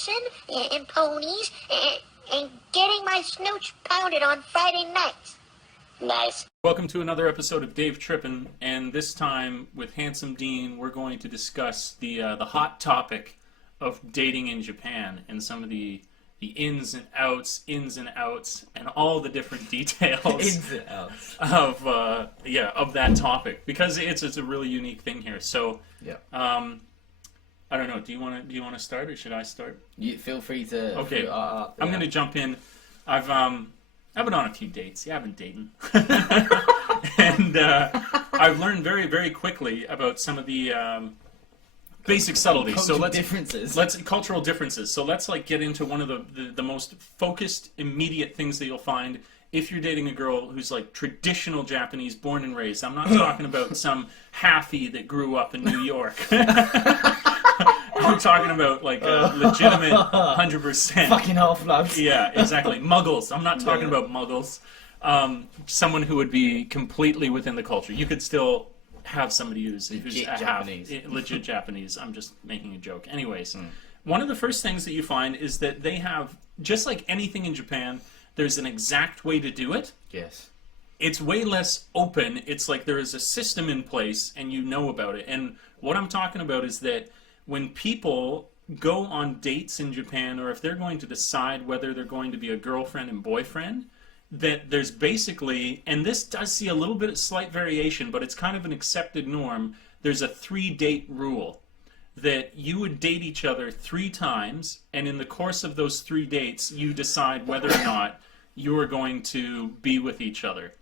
dancing and ponies and getting my snooch pounded on Friday nights. Nice. Welcome to another episode of Dave Trippin', and this time with Handsome Dean, we're going to discuss the hot topic of dating in Japan and some of the ins and outs, and all the different details ins and outs of that topic, because it's a really unique thing here. So yeah. I don't know. Do you want to start, or should I start? You feel free to. Okay, I'm going to jump in. I've been on a few dates. Yeah, I've been dating, and I've learned very, very quickly about some of the basic subtleties. Cultural differences. So let's get into one of the most focused, immediate things that you'll find if you're dating a girl who's traditional Japanese, born and raised. I'm not talking about some halfie that grew up in New York. I'm talking about a legitimate 100%. Fucking half-bloods. Yeah, exactly. Muggles. I'm not talking about muggles. Someone who would be completely within the culture. You could still have somebody who's legit Japanese. I'm just making a joke. Anyways, one of the first things that you find is that they have, just like anything in Japan, there's an exact way to do it. Yes. It's way less open. It's like there is a system in place and you know about it. And what I'm talking about is that when people go on dates in Japan, or if they're going to decide whether they're going to be a girlfriend and boyfriend, that there's basically, and this does see a little bit of slight variation, but it's kind of an accepted norm, there's a 3-date rule. That you would date each other 3 times, and in the course of those 3 dates, you decide whether or not you are going to be with each other.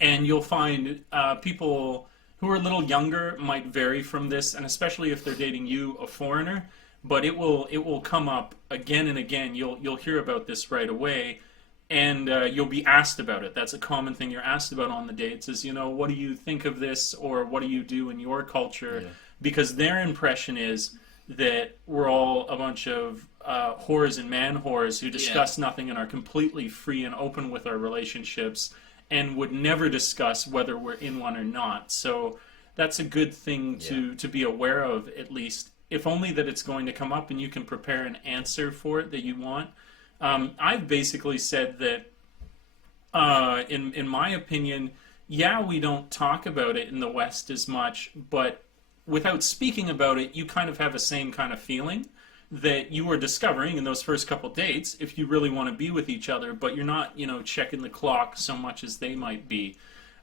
And you'll find people who are a little younger might vary from this, and especially if they're dating you, a foreigner, but it will come up again and again. You'll hear about this right away, and you'll be asked about it. That's a common thing you're asked about on the dates is, what do you think of this, or what do you do in your culture? Yeah. Because their impression is that we're all a bunch of whores and man whores who discuss nothing and are completely free and open with our relationships, and would never discuss whether we're in one or not. So that's a good thing to be aware of, at least, if only that it's going to come up and you can prepare an answer for it that you want. I've basically said that, in my opinion, we don't talk about it in the West as much, but without speaking about it, you kind of have the same kind of feeling that you are discovering in those first couple dates if you really want to be with each other, but you're not, checking the clock so much as they might be.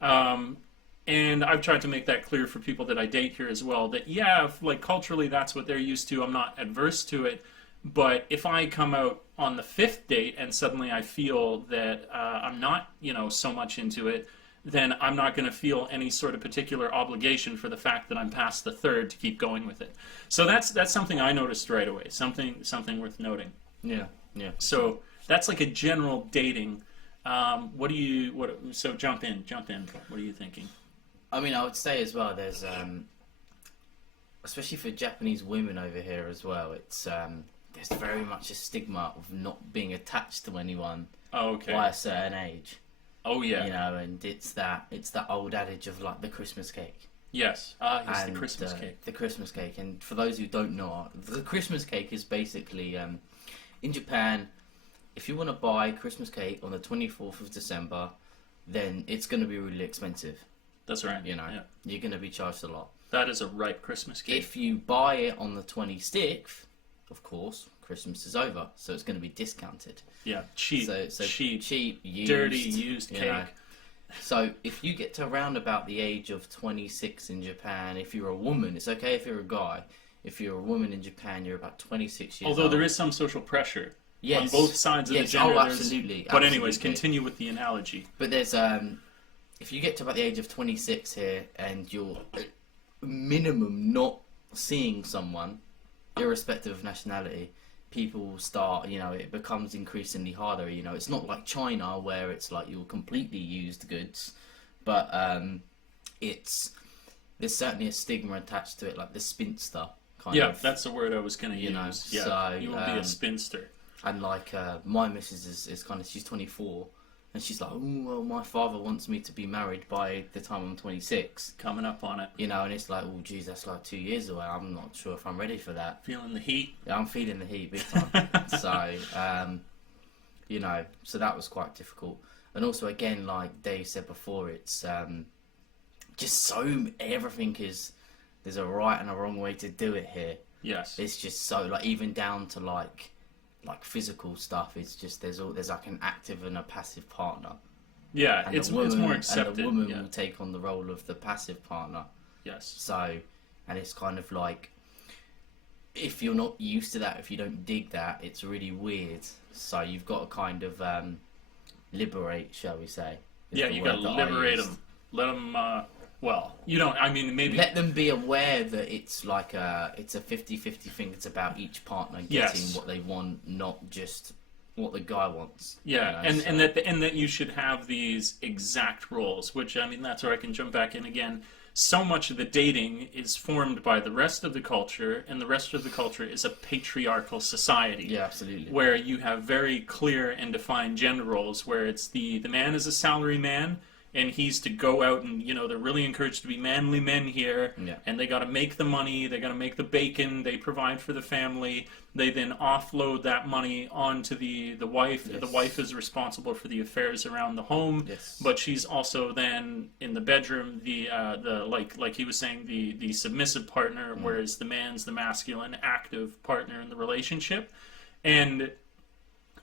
And I've tried to make that clear for people that I date here as well, that if, culturally that's what they're used to, I'm not adverse to it, but if I come out on the 5th date and suddenly I feel that I'm not, so much into it, then I'm not going to feel any sort of particular obligation for the fact that I'm past the 3rd to keep going with it. So that's something I noticed right away, something worth noting. Yeah. So that's a general dating. So jump in. What are you thinking? I mean, I would say as well, there's, especially for Japanese women over here as well, it's, there's very much a stigma of not being attached to anyone by a certain age. Oh yeah. And it's that old adage of the Christmas cake. Yes. It's the Christmas cake. The Christmas cake. And for those who don't know, the Christmas cake is basically, in Japan, if you want to buy Christmas cake on the 24th of December, then it's going to be really expensive. That's right. You're going to be charged a lot. That is a ripe Christmas cake. If you buy it on the 26th, of course, Christmas is over, so it's going to be discounted. Yeah, cheap, so cheap, used, dirty, used cake. So if you get to around about the age of 26 in Japan, if you're a woman, it's okay if you're a guy. If you're a woman in Japan, you're about 26 years old. Although there is some social pressure on both sides of the gender. Oh, absolutely. But anyways, continue with the analogy. But there's, if you get to about the age of 26 here, and you're minimum not seeing someone, irrespective of nationality, people start, it becomes increasingly harder. It's not like China where it's you're completely used goods, but there's certainly a stigma attached to it, the spinster kind of. Yeah, that's the word I was going to use. Yeah, so, you will be a spinster. And my missus is she's 24, And she's like, oh, well, my father wants me to be married by the time I'm 26. Coming up on it. You know, and it's like, oh, geez, that's like 2 years away. I'm not sure if I'm ready for that. Feeling the heat. Yeah, I'm feeling the heat big time. So, you know, so that was quite difficult. And also, again, like Dave said before, it's just everything is, there's a right and a wrong way to do it here. Yes. It's just so, like, even down to like physical stuff, it's just there's like an active and a passive partner. Yeah, and it's woman, more accepted. And the woman will take on the role of the passive partner. Yes. So, and it's kind of like, if you're not used to that, if you don't dig that, it's really weird. So you've got to kind of liberate, shall we say? Yeah, you got to liberate them. Let them. Well, you don't. I mean, maybe let them be aware that it's like it's a 50-50 thing. It's about each partner getting what they want, not just what the guy wants. Yeah, you know, and that you should have these exact roles. Which, I mean, that's where I can jump back in again. So much of the dating is formed by the rest of the culture, and the rest of the culture is a patriarchal society. Yeah, absolutely. Where you have very clear and defined gender roles, where it's the man is a salary man, and he's to go out and, you know, they're really encouraged to be manly men here, and they got to make the money, they got to make the bacon, they provide for the family, they then offload that money onto the wife. The wife is responsible for the affairs around the home, but she's also then in the bedroom the like he was saying, the submissive partner, whereas the man's the masculine active partner in the relationship. And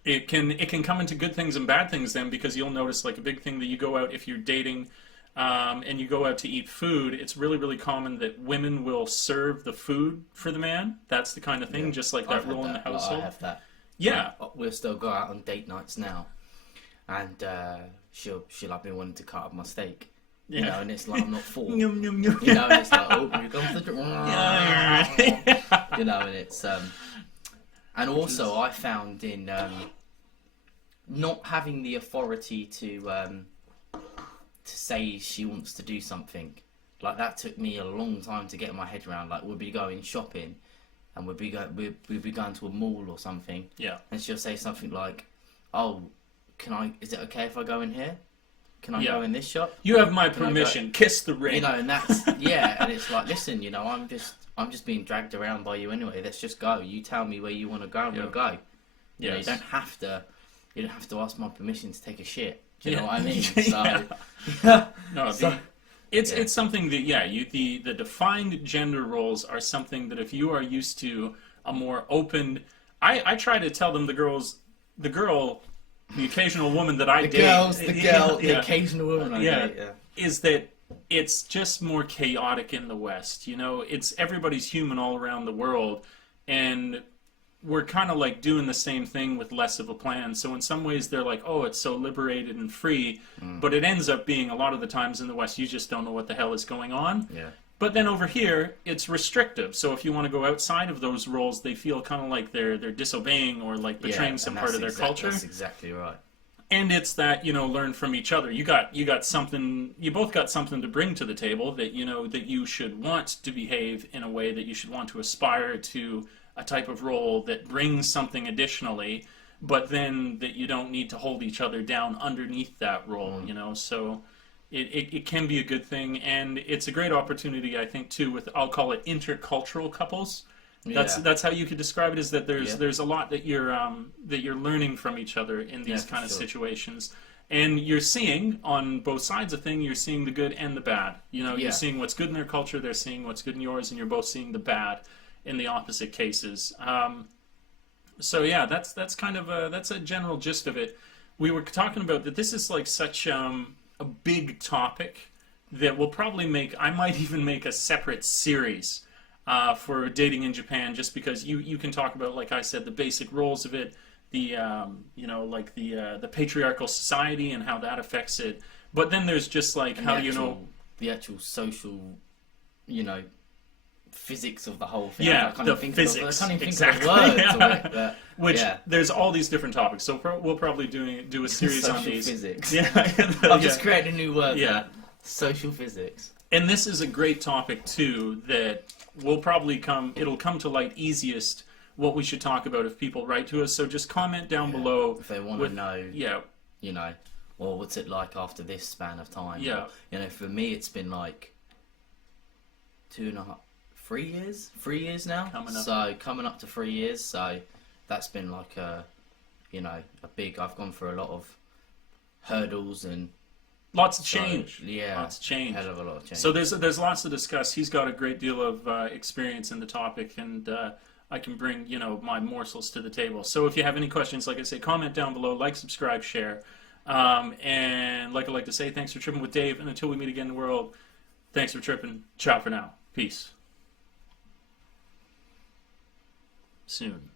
it can come into good things and bad things then, because you'll notice, like, a big thing that you go out, if you're dating and you go out to eat food, it's really, really common that women will serve the food for the man. That's the kind of thing, just like that role in the household. I have that. Yeah. We'll still go out on date nights now, and she'll have been wanting to cut up my steak. You know, and it's like, I'm not full. You know, and it's like, oh, here comes the you know, and it's and also I found in not having the authority to say she wants to do something, like, that took me a long time to get my head around. Like, we'll be going shopping, and we'll be going to a mall or something. Yeah. And she'll say something like, "Oh, is it okay if I go in here? Can I go in this shop? You have my permission. Kiss the ring." You know, and that's and it's like, listen, you know, I'm just being dragged around by you anyway. Let's just go. You tell me where you want to go, and we'll go. You know, you don't have to ask my permission to take a shit. Do you know what I mean? So, it's something that the defined gender roles are something that if you are used to a more open, I try to tell them, the occasional woman that I date, the occasional woman I date, is that it's just more chaotic in the West. You know, everybody's human all around the world, and we're kind of like doing the same thing with less of a plan. So in some ways they're like, oh, it's so liberated and free, but it ends up being, a lot of the times in the West, you just don't know what the hell is going on. Yeah. But then over here, it's restrictive. So if you want to go outside of those roles, they feel kind of like they're disobeying or like betraying some part of their culture. That's exactly right. And it's that, you know, learn from each other. You got something. You both got something to bring to the table, that, you know, that you should want to behave in a way, that you should want to aspire to a type of role that brings something additionally, but then that you don't need to hold each other down underneath that role. You know, so it can be a good thing, and it's a great opportunity, I think, too, with, I'll call it, intercultural couples. That's how you could describe it, is that there's a lot that you're learning from each other in these kind of situations, and you're seeing on both sides of thing. You're seeing the good and the bad. You know, you're seeing what's good in their culture, they're seeing what's good in yours, and you're both seeing the bad in the opposite cases. So yeah, that's kind of that's a general gist of it. We were talking about that this is like such a big topic that we'll probably I might even make a separate series for dating in Japan, just because you can talk about, like I said, the basic roles of it, the you know, like the patriarchal society and how that affects it. But then there's just like how, you know, the actual social, you know, physics of the whole thing. Yeah, the physics. I can't even think of the words of it, which there's all these different topics. So we'll probably do a series on these. Physics. I've just created a new word. Yeah, social physics. And this is a great topic too, that will probably it'll come to light easiest what we should talk about if people write to us. So just comment down below if they want to know. Yeah. You know, or what's it like after this span of time? Yeah. Or, you know, for me, it's been like 3 years now. Coming up to 3 years. So that's been like I've gone through a lot of hurdles and lots of change. Yeah, lots of change. Hell of a lot of change. So there's lots to discuss. He's got a great deal of experience in the topic, and I can bring my morsels to the table. So if you have any questions, like I say, comment down below, like, subscribe, share, and like I like to say, thanks for tripping with Dave, and until we meet again in the world, thanks for tripping. Ciao for now. Peace. Soon.